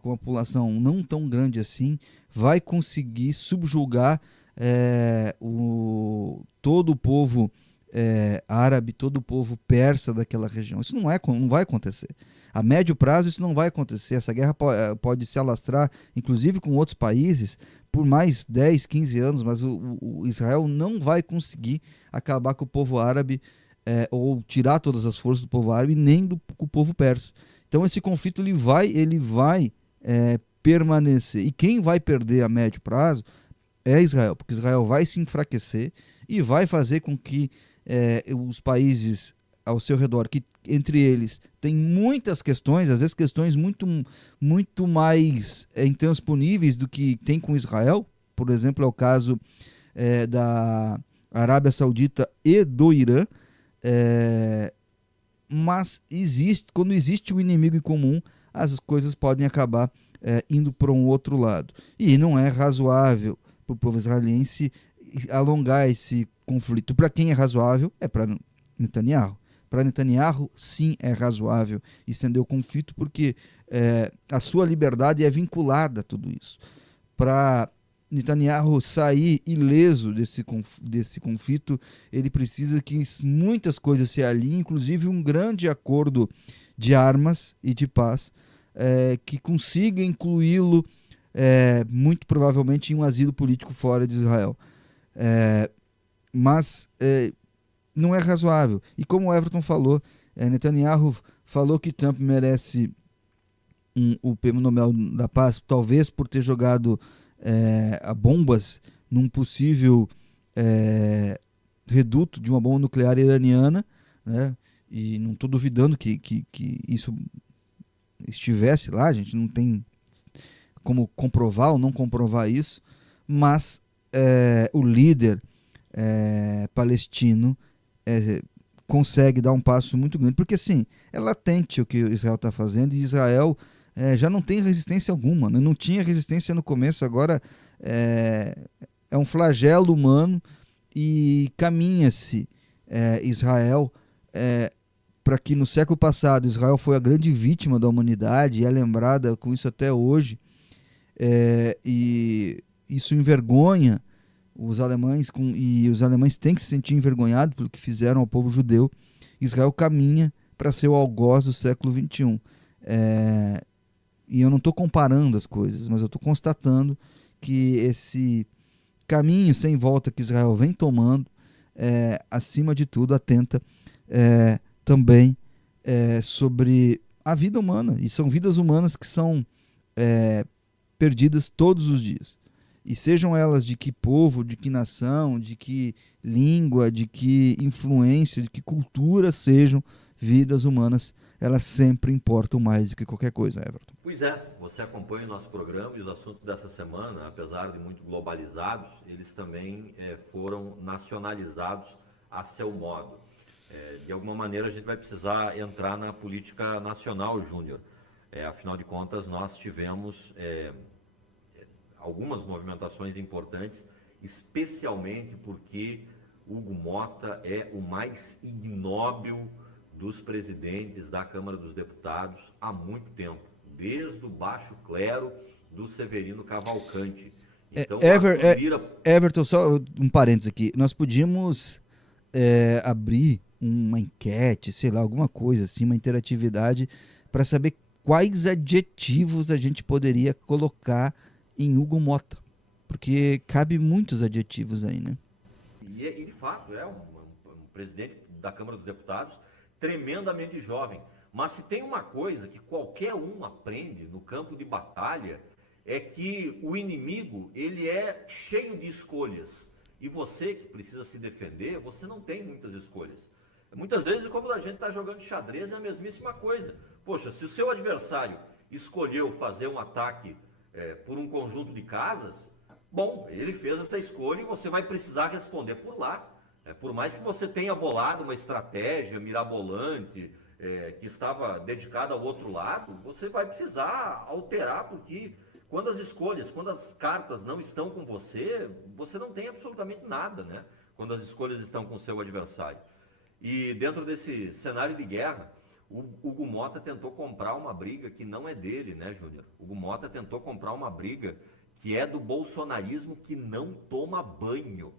com uma população não tão grande assim, vai conseguir subjugar todo o povo árabe, todo o povo persa daquela região. Isso não vai acontecer. A médio prazo isso não vai acontecer. Essa guerra pode se alastrar, inclusive com outros países, por mais 10, 15 anos, mas o Israel não vai conseguir acabar com o povo árabe ou tirar todas as forças do povo árabe, nem do povo persa. Então esse conflito ele vai permanecer. E quem vai perder a médio prazo é Israel, porque Israel vai se enfraquecer e vai fazer com que os países ao seu redor, que entre eles tem muitas questões, às vezes questões muito mais intransponíveis do que tem com Israel, por exemplo, é o caso da Arábia Saudita e do Irã, mas quando existe um inimigo em comum, as coisas podem acabar indo para um outro lado. E não é razoável para o povo israelense alongar esse conflito. Para quem é razoável, é para Netanyahu. Para Netanyahu, sim, é razoável estender o conflito, porque a sua liberdade é vinculada a tudo isso. Para Netanyahu sair ileso desse conflito, ele precisa que muitas coisas se alinhem, inclusive um grande acordo de armas e de paz, que consiga incluí-lo, muito provavelmente, em um asilo político fora de Israel. Mas não é razoável. E como o Everton falou, Netanyahu falou que Trump merece o Prêmio Nobel da Paz, talvez por ter jogado a bombas num possível reduto de uma bomba nuclear iraniana, né? E não estou duvidando que isso estivesse lá, a gente não tem como comprovar ou não comprovar isso, mas o líder palestino consegue dar um passo muito grande, porque assim, é latente o que Israel está fazendo, e Israel já não tem resistência alguma, né? Não tinha resistência no começo, agora é um flagelo humano, e caminha-se Israel para que no século passado Israel foi a grande vítima da humanidade e é lembrada com isso até hoje, e isso envergonha os alemães, e os alemães têm que se sentir envergonhados pelo que fizeram ao povo judeu. Israel caminha para ser o algoz do século XXI. E eu não estou comparando as coisas, mas eu estou constatando que esse caminho sem volta que Israel vem tomando, acima de tudo, atenta também sobre a vida humana. E são vidas humanas que são perdidas todos os dias. E sejam elas de que povo, de que nação, de que língua, de que influência, de que cultura sejam, vidas humanas, elas sempre importam mais do que qualquer coisa, Everton. Pois é, você acompanha o nosso programa e os assuntos dessa semana, apesar de muito globalizados, eles também foram nacionalizados a seu modo. De alguma maneira a gente vai precisar entrar na política nacional, Júnior. Afinal de contas, nós tivemos algumas movimentações importantes, especialmente porque Hugo Motta é o mais ignóbil dos presidentes da Câmara dos Deputados há muito tempo, desde o baixo clero do Severino Cavalcante. Então, Everton, só um parênteses aqui, nós podíamos abrir uma enquete, sei lá, alguma coisa assim, uma interatividade, para saber quais adjetivos a gente poderia colocar em Hugo Motta, porque cabe muitos adjetivos aí, né? E de fato é um presidente da Câmara dos Deputados tremendamente jovem, mas se tem uma coisa que qualquer um aprende no campo de batalha, é que o inimigo, ele é cheio de escolhas, e você que precisa se defender, você não tem muitas escolhas. Muitas vezes, quando a gente está jogando xadrez, é a mesmíssima coisa. Poxa, se o seu adversário escolheu fazer um ataque por um conjunto de casas, bom, ele fez essa escolha e você vai precisar responder por lá. Por mais que você tenha bolado uma estratégia mirabolante, que estava dedicada ao outro lado, você vai precisar alterar, porque quando as cartas não estão com você, você não tem absolutamente nada, né? Quando as escolhas estão com o seu adversário. E dentro desse cenário de guerra, o Hugo Motta tentou comprar uma briga que não é dele, né, Júnior? O Hugo Motta tentou comprar uma briga que é do bolsonarismo que não toma banho.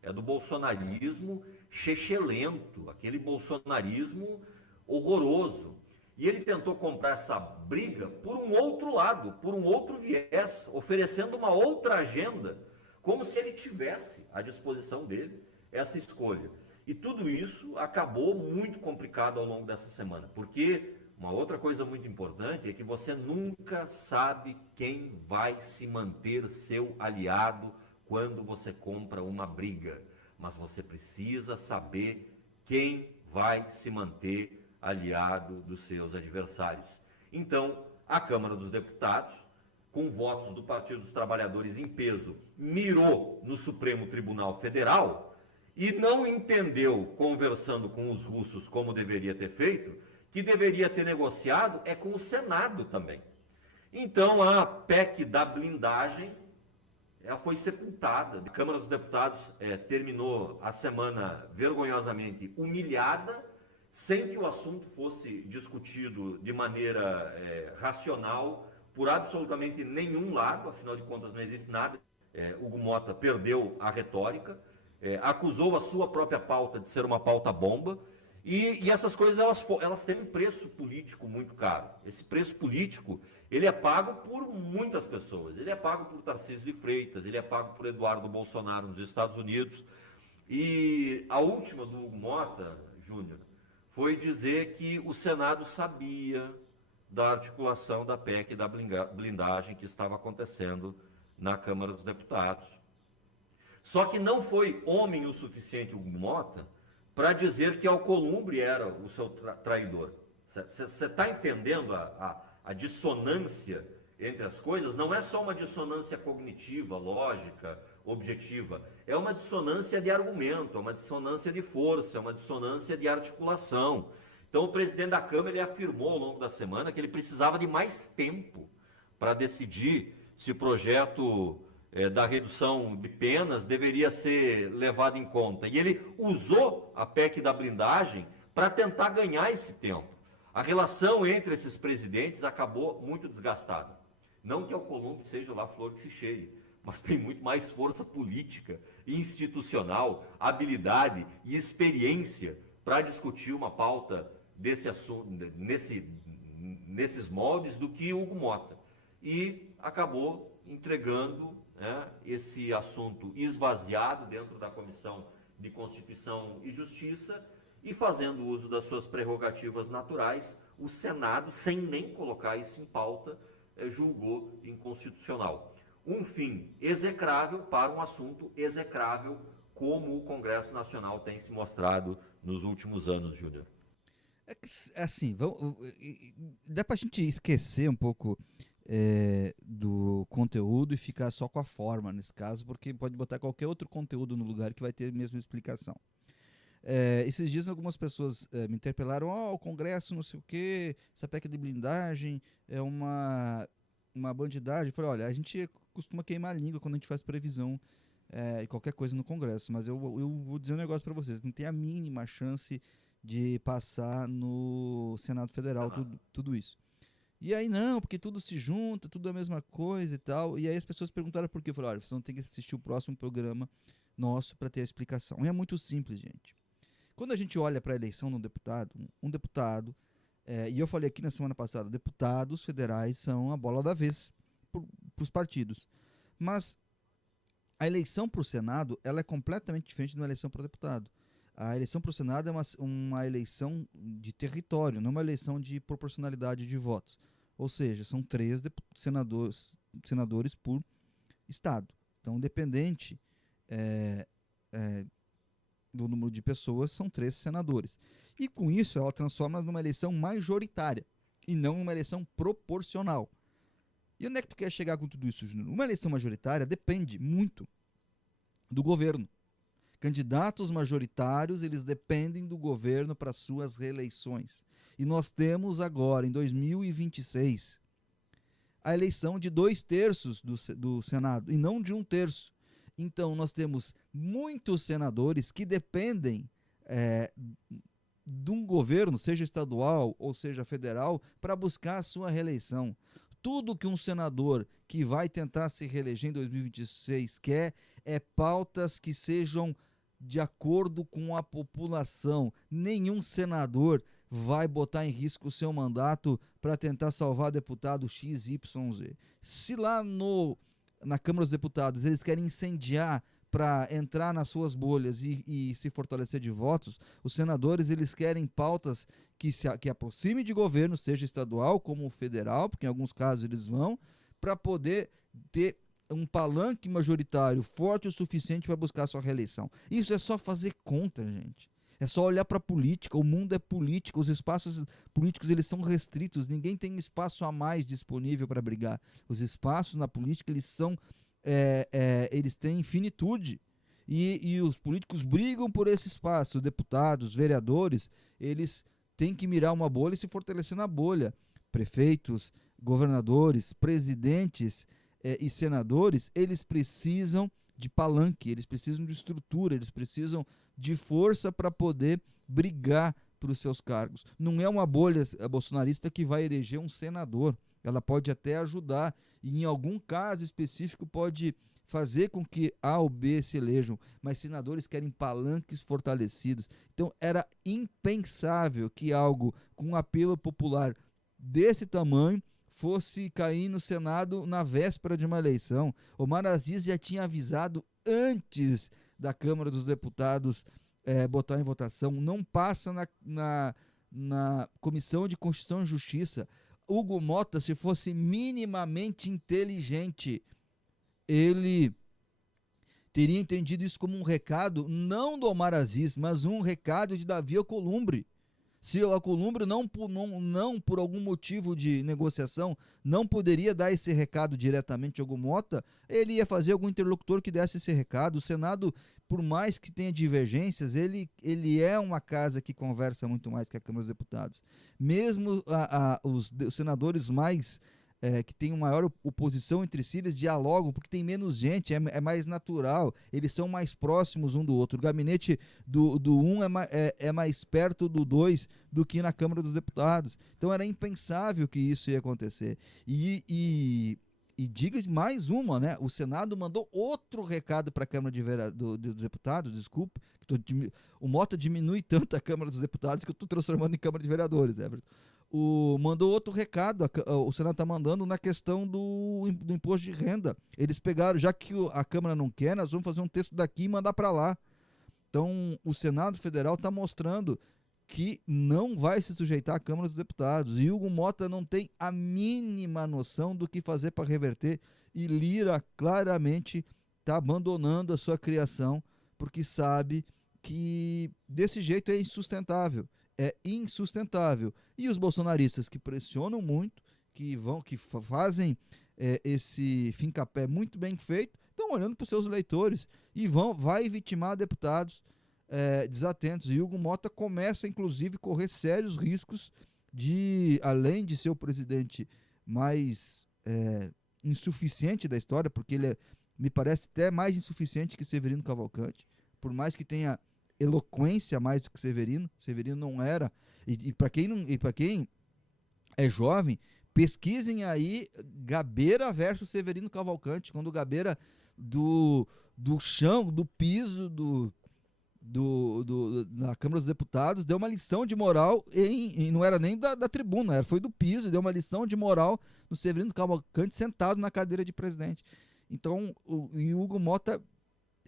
É do bolsonarismo chechelento, aquele bolsonarismo horroroso. E ele tentou comprar essa briga por um outro lado, por um outro viés, oferecendo uma outra agenda, como se ele tivesse à disposição dele essa escolha. E tudo isso acabou muito complicado ao longo dessa semana, porque uma outra coisa muito importante é que você nunca sabe quem vai se manter seu aliado quando você compra uma briga, mas você precisa saber quem vai se manter aliado dos seus adversários. Então, a Câmara dos Deputados, com votos do Partido dos Trabalhadores em peso, mirou no Supremo Tribunal Federal e não entendeu, conversando com os russos como deveria ter feito, que deveria ter negociado com o Senado também. Então, a PEC da blindagem foi sepultada. A Câmara dos Deputados terminou a semana vergonhosamente humilhada, sem que o assunto fosse discutido de maneira racional por absolutamente nenhum lado, afinal de contas não existe nada Hugo Mota perdeu a retórica, acusou a sua própria pauta de ser uma pauta bomba, e essas coisas elas têm um preço político muito caro. Esse preço político ele é pago por muitas pessoas. Ele é pago por Tarcísio de Freitas, ele é pago por Eduardo Bolsonaro nos Estados Unidos. E a última do Hugo Mota, Júnior, foi dizer que o Senado sabia da articulação da PEC e da blindagem que estava acontecendo na Câmara dos Deputados. Só que não foi homem o suficiente Hugo Mota para dizer que Alcolumbre era o seu traidor. Você está entendendo a dissonância entre as coisas? Não é só uma dissonância cognitiva, lógica, objetiva. É uma dissonância de argumento, é uma dissonância de força, é uma dissonância de articulação. Então, o presidente da Câmara ele afirmou ao longo da semana que ele precisava de mais tempo para decidir se o projeto da redução de penas deveria ser levado em conta. E ele usou a PEC da blindagem para tentar ganhar esse tempo. A relação entre esses presidentes acabou muito desgastada. Não que Alcolumbre seja lá flor que se cheire, mas tem muito mais força política, institucional, habilidade e experiência para discutir uma pauta desse assunto, nesses moldes do que Hugo Mota. E acabou entregando esse assunto esvaziado dentro da Comissão de Constituição e Justiça e fazendo uso das suas prerrogativas naturais, o Senado, sem nem colocar isso em pauta, julgou inconstitucional. Um fim execrável para um assunto execrável, como o Congresso Nacional tem se mostrado nos últimos anos, Júnior. Assim, dá pra gente esquecer um pouco do conteúdo e ficar só com a forma nesse caso, porque pode botar qualquer outro conteúdo no lugar que vai ter a mesma explicação. Esses dias algumas pessoas me interpelaram, o Congresso não sei o que, essa PEC de blindagem é uma bandidagem. Eu falei, olha, a gente costuma queimar a língua quando a gente faz previsão de qualquer coisa no Congresso, mas eu vou dizer um negócio para vocês, não tem a mínima chance de passar no Senado Federal tudo isso. E aí não, porque tudo se junta, tudo é a mesma coisa e tal. E aí as pessoas perguntaram por quê. Eu falei, olha, vocês vão ter que assistir o próximo programa nosso para ter a explicação. E é muito simples, gente. Quando a gente olha para a eleição de um deputado, e eu falei aqui na semana passada, deputados federais são a bola da vez para os partidos. Mas a eleição para o Senado, ela é completamente diferente de uma eleição para o deputado. A eleição para o Senado é uma eleição de território, não uma eleição de proporcionalidade de votos. Ou seja, são 3 senadores por estado. Então, independente do número de pessoas, são 3 senadores. E com isso, ela transforma numa eleição majoritária e não uma eleição proporcional. E onde é que tu quer chegar com tudo isso, Júnior? Uma eleição majoritária depende muito do governo. Candidatos majoritários, eles dependem do governo para suas reeleições. E nós temos agora, em 2026, a eleição de 2/3 do Senado, e não de 1/3. Então, nós temos muitos senadores que dependem de um governo, seja estadual ou seja federal, para buscar a sua reeleição. Tudo que um senador que vai tentar se reeleger em 2026 quer é pautas que sejam de acordo com a população. Nenhum senador vai botar em risco o seu mandato para tentar salvar deputado XYZ. Se lá na Câmara dos Deputados eles querem incendiar para entrar nas suas bolhas e se fortalecer de votos, os senadores eles querem pautas que aproximem de governo, seja estadual como federal, porque em alguns casos eles vão, para poder ter um palanque majoritário forte o suficiente para buscar a sua reeleição. Isso é só fazer conta, gente. É só olhar para a política. O mundo é político, os espaços políticos eles são restritos, ninguém tem espaço a mais disponível para brigar. Os espaços na política eles têm infinitude. E os políticos brigam por esse espaço. Os deputados, vereadores, eles têm que mirar uma bolha e se fortalecer na bolha. Prefeitos, governadores, presidentes e senadores, eles precisam de palanque, eles precisam de estrutura, eles precisam de força para poder brigar por os seus cargos. Não é uma bolha bolsonarista que vai eleger um senador. Ela pode até ajudar e em algum caso específico pode fazer com que A ou B se elejam, mas senadores querem palanques fortalecidos. Então era impensável que algo com um apelo popular desse tamanho fosse cair no Senado na véspera de uma eleição. Omar Aziz já tinha avisado antes da Câmara dos Deputados botar em votação, não passa na Comissão de Constituição e Justiça. Hugo Mota, se fosse minimamente inteligente, ele teria entendido isso como um recado, não do Omar Aziz, mas um recado de Davi Alcolumbre. Se o Alcolumbre não por algum motivo de negociação não poderia dar esse recado diretamente a Hugo Mota, ele ia fazer algum interlocutor que desse esse recado. O Senado, por mais que tenha divergências, ele é uma casa que conversa muito mais que a Câmara dos Deputados. Mesmo os senadores mais que têm uma maior oposição entre si, eles dialogam, porque tem menos gente, é mais natural, eles são mais próximos um do outro. O gabinete do um é mais perto do dois do que na Câmara dos Deputados. Então era impensável que isso ia acontecer. E diga mais uma, né? O Senado mandou outro recado para a Câmara dos Deputados, desculpe, o Mota diminui tanto a Câmara dos Deputados que eu estou transformando em Câmara de Vereadores, Everton. Mandou outro recado, o Senado está mandando na questão do imposto de renda. Eles pegaram, já que a Câmara não quer, nós vamos fazer um texto daqui e mandar para lá. Então, o Senado Federal está mostrando que não vai se sujeitar à Câmara dos Deputados. E Hugo Mota não tem a mínima noção do que fazer para reverter. E Lira claramente está abandonando a sua criação, porque sabe que desse jeito é insustentável. É insustentável. E os bolsonaristas que pressionam muito, que fazem esse fincapé muito bem feito, estão olhando para os seus eleitores e vai vitimar deputados desatentos. E Hugo Mota começa, inclusive, a correr sérios riscos de, além de ser o presidente mais insuficiente da história, porque ele me parece até mais insuficiente que Severino Cavalcante, por mais que tenha eloquência mais do que Severino não era. E para quem é jovem, pesquisem aí Gabeira versus Severino Cavalcante, quando o Gabeira do chão, do piso na Câmara dos Deputados deu uma lição de moral e não era nem da tribuna, foi do piso, deu uma lição de moral no Severino Cavalcante sentado na cadeira de presidente. Então, o Hugo Mota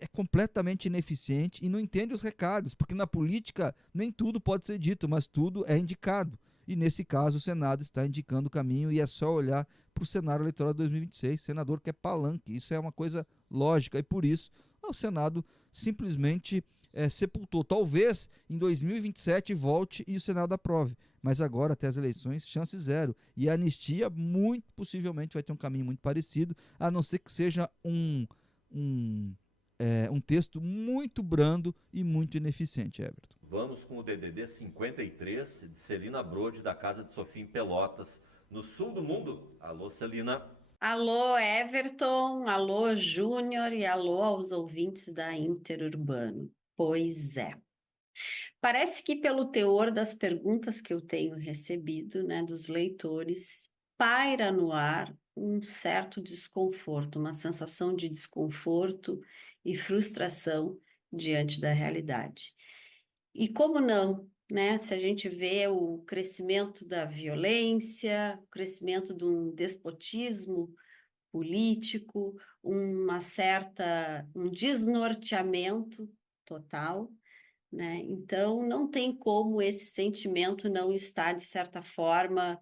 é completamente ineficiente e não entende os recados, porque na política nem tudo pode ser dito, mas tudo é indicado. E nesse caso o Senado está indicando o caminho e é só olhar para o cenário eleitoral de 2026. O senador quer palanque, isso é uma coisa lógica e por isso o Senado simplesmente sepultou. Talvez em 2027 volte e o Senado aprove, mas agora até as eleições chance zero. E a anistia muito possivelmente vai ter um caminho muito parecido, a não ser que seja um texto muito brando e muito ineficiente, Everton. Vamos com o DDD 53 de Celina Brode, da Casa de Sofia em Pelotas, no sul do mundo. Alô, Celina. Alô, Everton, alô, Júnior e alô aos ouvintes da Interurbano. Pois é. Parece que pelo teor das perguntas que eu tenho recebido, né, dos leitores, paira no ar um certo desconforto, uma sensação de desconforto e frustração diante da realidade. E como não, né? Se a gente vê o crescimento da violência, o crescimento de um despotismo político, um desnorteamento total, né? Então, não tem como esse sentimento não estar, de certa forma,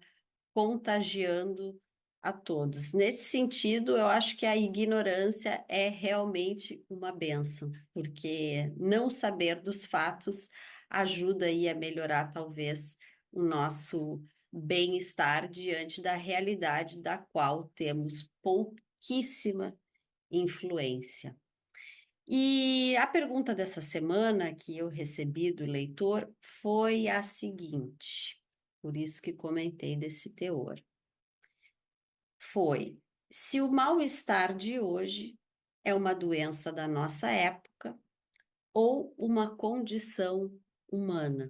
contagiando a todos. Nesse sentido, eu acho que a ignorância é realmente uma bênção, porque não saber dos fatos ajuda aí a melhorar, talvez, o nosso bem-estar diante da realidade da qual temos pouquíssima influência. E a pergunta dessa semana que eu recebi do leitor foi a seguinte, por isso que comentei desse teor. Foi se o mal-estar de hoje é uma doença da nossa época ou uma condição humana.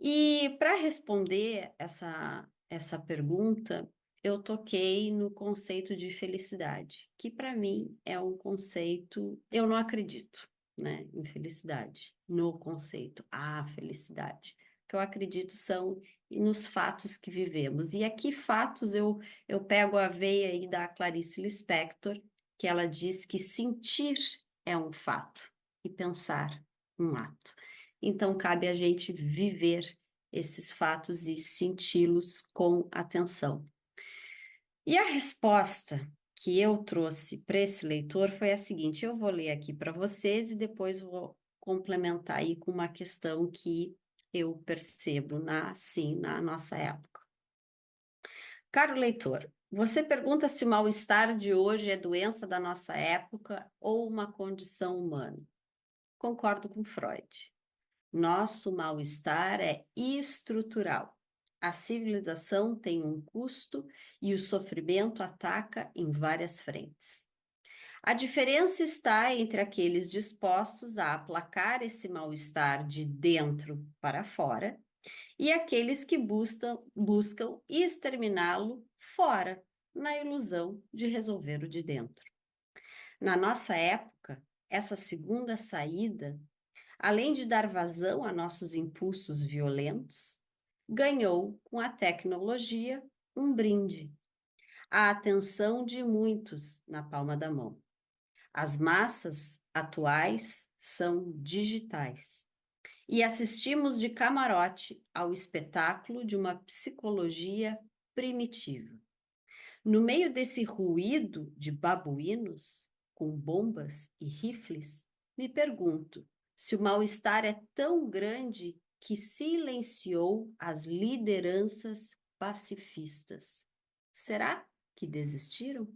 E para responder essa pergunta, eu toquei no conceito de felicidade, que para mim é um conceito, eu não acredito, né, em felicidade, no conceito, felicidade. O que eu acredito são nos fatos que vivemos. E aqui fatos eu pego a veia aí da Clarice Lispector, que ela diz que sentir é um fato e pensar um ato. Então cabe a gente viver esses fatos e senti-los com atenção. E a resposta que eu trouxe para esse leitor foi a seguinte: eu vou ler aqui para vocês e depois vou complementar aí com uma questão que eu percebo na nossa época. Caro leitor, você pergunta se o mal-estar de hoje é doença da nossa época ou uma condição humana. Concordo com Freud. Nosso mal-estar é estrutural. A civilização tem um custo e o sofrimento ataca em várias frentes. A diferença está entre aqueles dispostos a aplacar esse mal-estar de dentro para fora e aqueles que buscam exterminá-lo fora, na ilusão de resolver o de dentro. Na nossa época, essa segunda saída, além de dar vazão a nossos impulsos violentos, ganhou com a tecnologia um brinde, a atenção de muitos na palma da mão. As massas atuais são digitais e assistimos de camarote ao espetáculo de uma psicologia primitiva. No meio desse ruído de babuínos, com bombas e rifles, me pergunto se o mal-estar é tão grande que silenciou as lideranças pacifistas. Será que desistiram?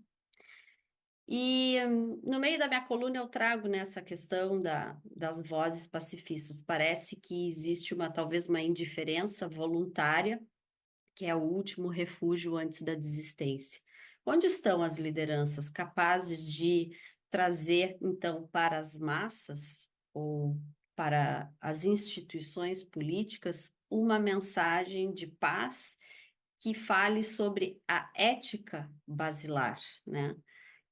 E no meio da minha coluna eu trago nessa questão das vozes pacifistas. Parece que existe talvez uma indiferença voluntária, que é o último refúgio antes da desistência. Onde estão as lideranças capazes de trazer, então, para as massas ou para as instituições políticas uma mensagem de paz que fale sobre a ética basilar, né?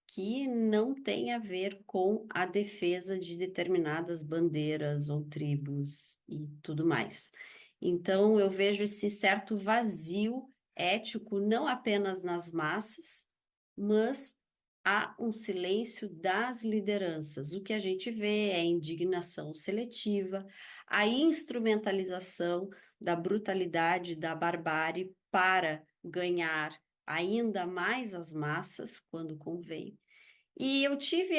Que não tem a ver com a defesa de determinadas bandeiras ou tribos e tudo mais. Então, eu vejo esse certo vazio ético não apenas nas massas, mas há um silêncio das lideranças. O que a gente vê é indignação seletiva, a instrumentalização da brutalidade, da barbárie para ganhar ainda mais as massas quando convém. E eu tive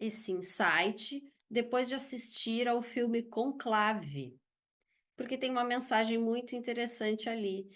esse insight depois de assistir ao filme Conclave, porque tem uma mensagem muito interessante ali.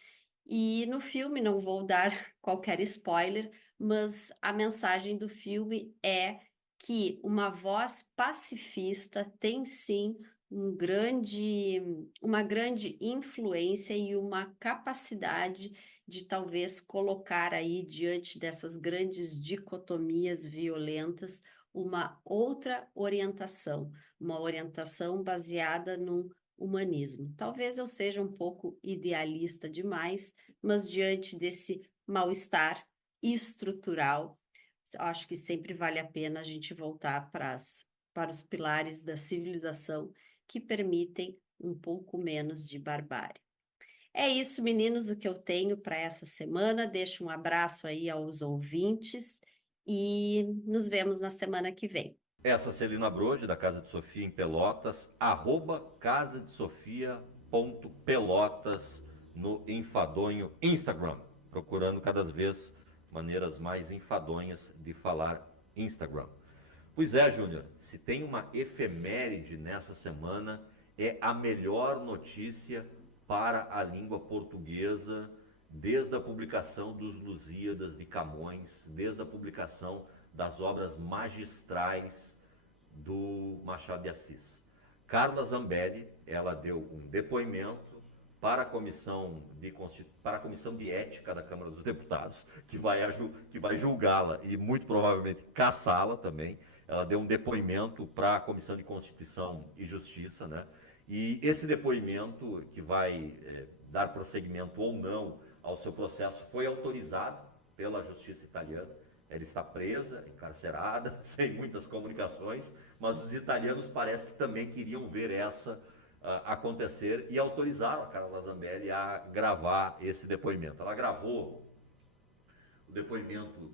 E no filme, não vou dar qualquer spoiler, mas a mensagem do filme é que uma voz pacifista tem sim uma grande influência e uma capacidade de talvez colocar aí diante dessas grandes dicotomias violentas uma outra orientação, uma orientação baseada num humanismo. Talvez eu seja um pouco idealista demais, mas diante desse mal-estar estrutural, acho que sempre vale a pena a gente voltar para os pilares da civilização que permitem um pouco menos de barbárie. É isso, meninos, o que eu tenho para essa semana. Deixo um abraço aí aos ouvintes e nos vemos na semana que vem. Essa Celina Brode, da Casa de Sofia em Pelotas, @casadesofia.pelotas no enfadonho Instagram, procurando cada vez maneiras mais enfadonhas de falar Instagram. Pois é, Júnior, se tem uma efeméride nessa semana, é a melhor notícia para a língua portuguesa desde a publicação dos Lusíadas de Camões, desde a publicação das obras magistrais do Machado de Assis. Carla Zambelli, ela deu um depoimento para a comissão de ética da Câmara dos Deputados, que vai julgá-la e muito provavelmente cassá-la também. Ela deu um depoimento para a Comissão de Constituição e Justiça, né? E esse depoimento, que vai dar prosseguimento ou não ao seu processo foi autorizado pela justiça italiana. Ela está presa, encarcerada, sem muitas comunicações, mas os italianos parece que também queriam ver essa acontecer e autorizaram a Carla Zambelli a gravar esse depoimento. Ela gravou o depoimento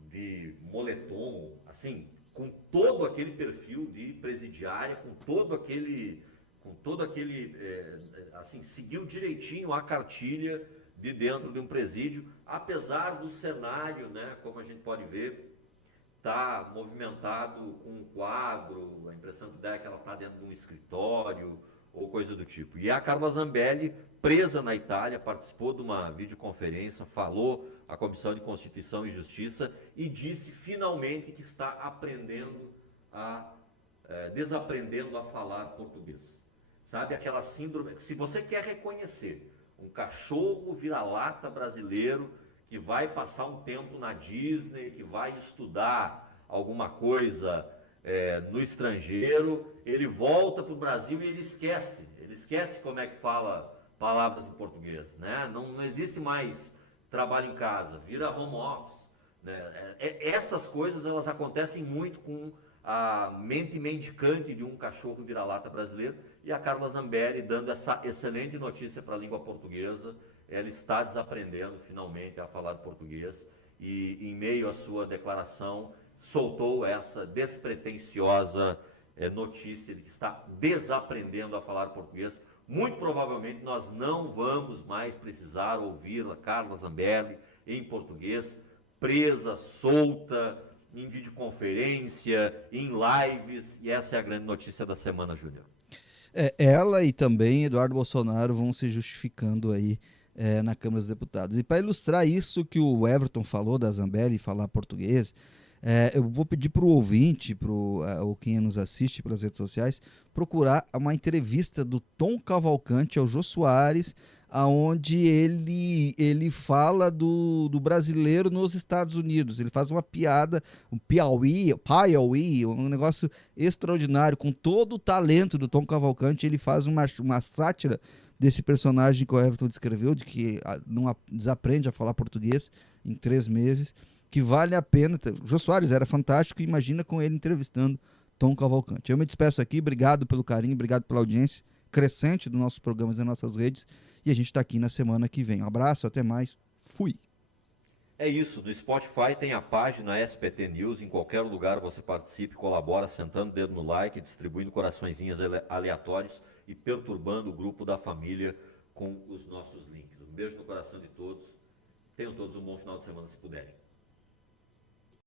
de moletom, assim, com todo aquele perfil de presidiária, com todo aquele, assim, seguiu direitinho a cartilha de dentro de um presídio, apesar do cenário, né, como a gente pode ver, tá movimentado com um quadro, a impressão que dá é que ela está dentro de um escritório ou coisa do tipo. E a Carla Zambelli, presa na Itália, participou de uma videoconferência, falou à Comissão de Constituição e Justiça e disse finalmente que está desaprendendo a falar português. Sabe aquela síndrome, se você quer reconhecer um cachorro vira-lata brasileiro que vai passar um tempo na Disney, que vai estudar alguma coisa no estrangeiro, ele volta para o Brasil e ele esquece como é que fala palavras em português, né? Não existe mais trabalho em casa, vira home office, né? Essas coisas elas acontecem muito com a mente mendicante de um cachorro vira-lata brasileiro, e a Carla Zambelli dando essa excelente notícia para a língua portuguesa. Ela está desaprendendo finalmente a falar português e, em meio à sua declaração, soltou essa despretensiosa notícia de que está desaprendendo a falar português. Muito provavelmente nós não vamos mais precisar ouvir a Carla Zambelli em português, presa, solta, em videoconferência, em lives, e essa é a grande notícia da semana, Júnior. Ela e também Eduardo Bolsonaro vão se justificando aí na Câmara dos Deputados. E para ilustrar isso que o Everton falou da Zambelli, falar português, eu vou pedir para o ouvinte, ou quem nos assiste pelas redes sociais, procurar uma entrevista do Tom Cavalcante ao Jô Soares, aonde ele fala do brasileiro nos Estados Unidos. Ele faz uma piada, um Piauí, um negócio extraordinário, com todo o talento do Tom Cavalcante. Ele faz uma sátira desse personagem que o Everton descreveu, de que não desaprende a falar português em 3 meses, que vale a pena. O Jô Soares era fantástico, imagina com ele entrevistando Tom Cavalcante. Eu me despeço aqui, obrigado pelo carinho, obrigado pela audiência crescente dos nossos programas e das nossas redes, e a gente está aqui na semana que vem. Um abraço, até mais, fui! É isso, no Spotify tem a página SPT News, em qualquer lugar você participe, colabora, sentando o dedo no like, distribuindo coraçõezinhos aleatórios e perturbando o grupo da família com os nossos links. Um beijo no coração de todos, tenham todos um bom final de semana se puderem.